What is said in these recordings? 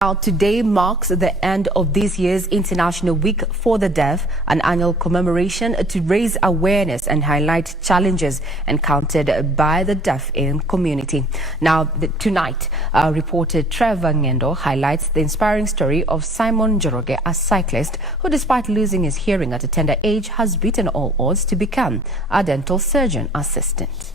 Now, today marks the end of this year's International Week for the Deaf, an annual commemoration to raise awareness and highlight challenges encountered by the deaf in community. Now, tonight, reporter Trevor Ngendo highlights the inspiring story of Simon Njoroge, a cyclist who, despite losing his hearing at a tender age, has beaten all odds to become a dental surgeon assistant.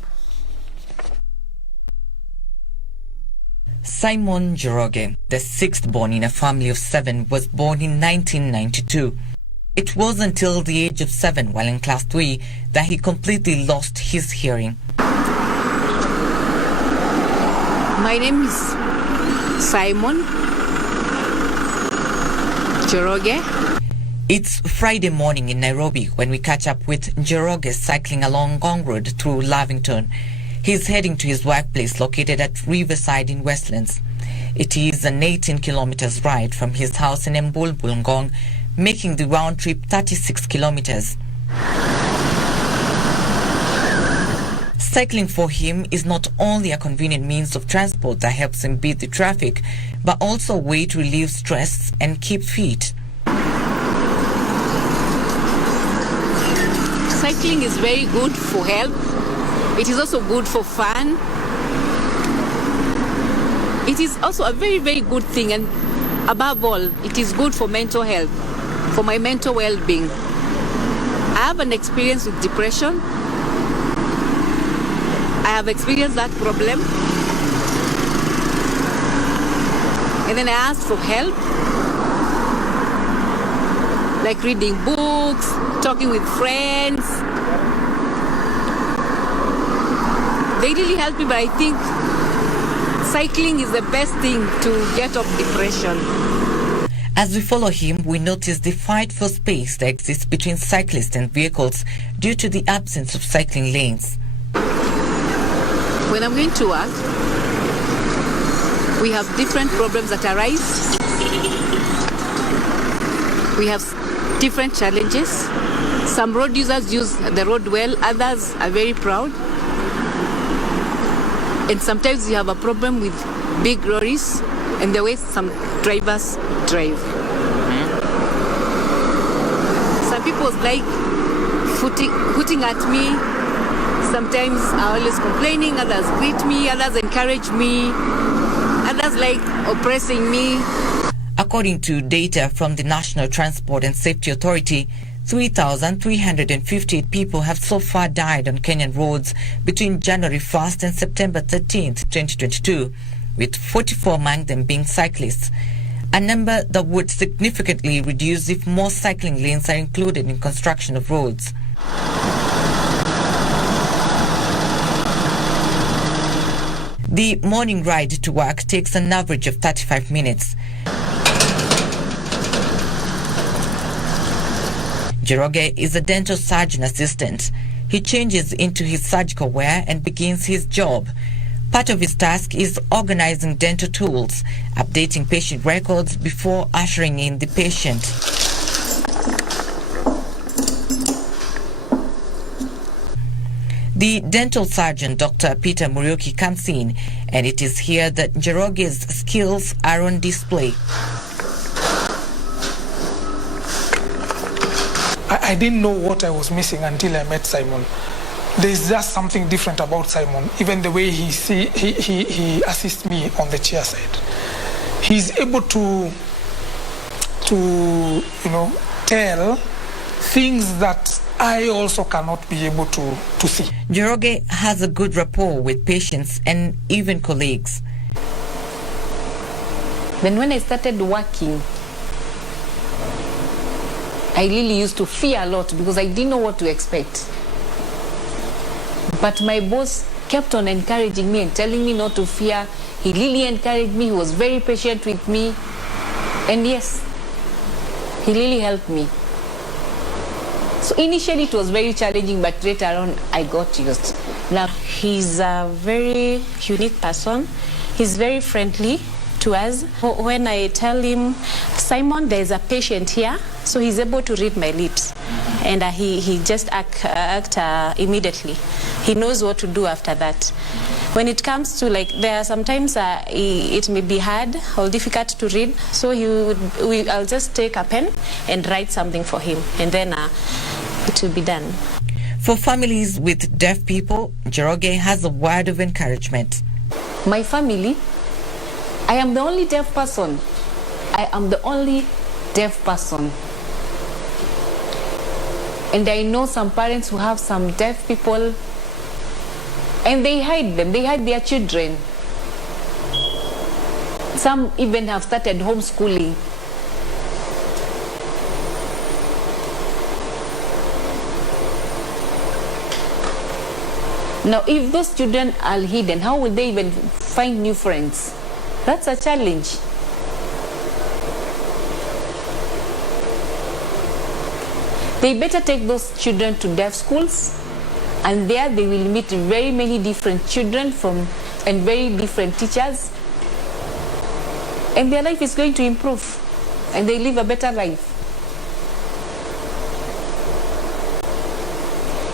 Simon Njoroge, the sixth born in a family of 7, was born in 1992. It was until the age of 7, while in class 3, that he completely lost his hearing. My name is Simon Njoroge. It's Friday morning in Nairobi when we catch up with Njoroge cycling along Ngong Road through Lavington. He's heading to his workplace located at Riverside in Westlands. It is an 18 kilometers ride from his house in Mbulbul, Ngong, making the round trip 36 kilometers. Cycling for him is not only a convenient means of transport that helps him beat the traffic, but also a way to relieve stress and keep fit. Cycling is very good for health. It is also good for fun. It is also a very, very good thing, and above all, it is good for mental health, for my mental well-being. I have an experience with depression. I have experienced that problem. And then I asked for help, like reading books, talking with friends. They really help me, but I think cycling is the best thing to get off depression. As we follow him, we notice the fight for space that exists between cyclists and vehicles due to the absence of cycling lanes. When I'm going to work, we have different problems that arise. We have different challenges. Some road users use the road well, others are very proud. And sometimes you have a problem with big lorries and the way some drivers drive. Some people like hooting at me. Sometimes are always complaining, others greet me, others encourage me, others like oppressing me. According to data from the National Transport and Safety Authority, 3,358 people have so far died on Kenyan roads between January 1st and September 13th, 2022, with 44 among them being cyclists, a number that would significantly reduce if more cycling lanes are included in construction of roads. The morning ride to work takes an average of 35 minutes. Njoroge is a dental surgeon assistant. He changes into his surgical wear and begins his job. Part of his task is organizing dental tools, updating patient records before ushering in the patient. The dental surgeon, Dr. Peter Muriuki, comes in, and it is here that Njoroge's skills are on display. I didn't know what I was missing until I met Simon. There's just something different about Simon, even the way he assists me on the chair side. He's able to tell things that I also cannot be able to see. Njoroge has a good rapport with patients and even colleagues. Then when I started working, I really used to fear a lot because I didn't know what to expect. But my boss kept on encouraging me and telling me not to fear. He really encouraged me. He was very patient with me. And yes, he really helped me. So initially it was very challenging, but later on I got used. Now he's a very unique person. He's very friendly to us. When I tell him, Simon, there's a patient here, so he's able to read my lips. And he just act immediately. He knows what to do after that. When it comes to like, there are sometimes it may be hard or difficult to read, so I'll just take a pen and write something for him, and then it will be done. For families with deaf people, Njoroge has a word of encouragement. My family, I am the only deaf person. I am the only deaf person. And I know some parents who have some deaf people, and they hide them, they hide their children. Some even have started homeschooling. Now, if those children are hidden, how will they even find new friends? That's a challenge. They better take those children to deaf schools, and there they will meet very many different children and very different teachers, and their life is going to improve, and they live a better life.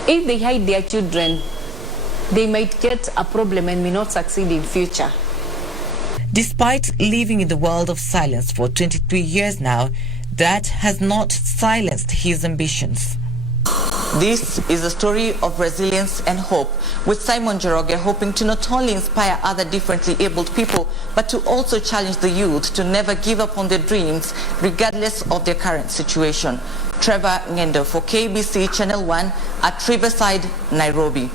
If they hide their children, they might get a problem and may not succeed in future. Despite living in the world of silence for 23 years now, that has not silenced his ambitions. This is a story of resilience and hope, with Simon Njoroge hoping to not only inspire other differently abled people, but to also challenge the youth to never give up on their dreams, regardless of their current situation. Trevor Ngendo for KBC Channel 1 at Riverside, Nairobi.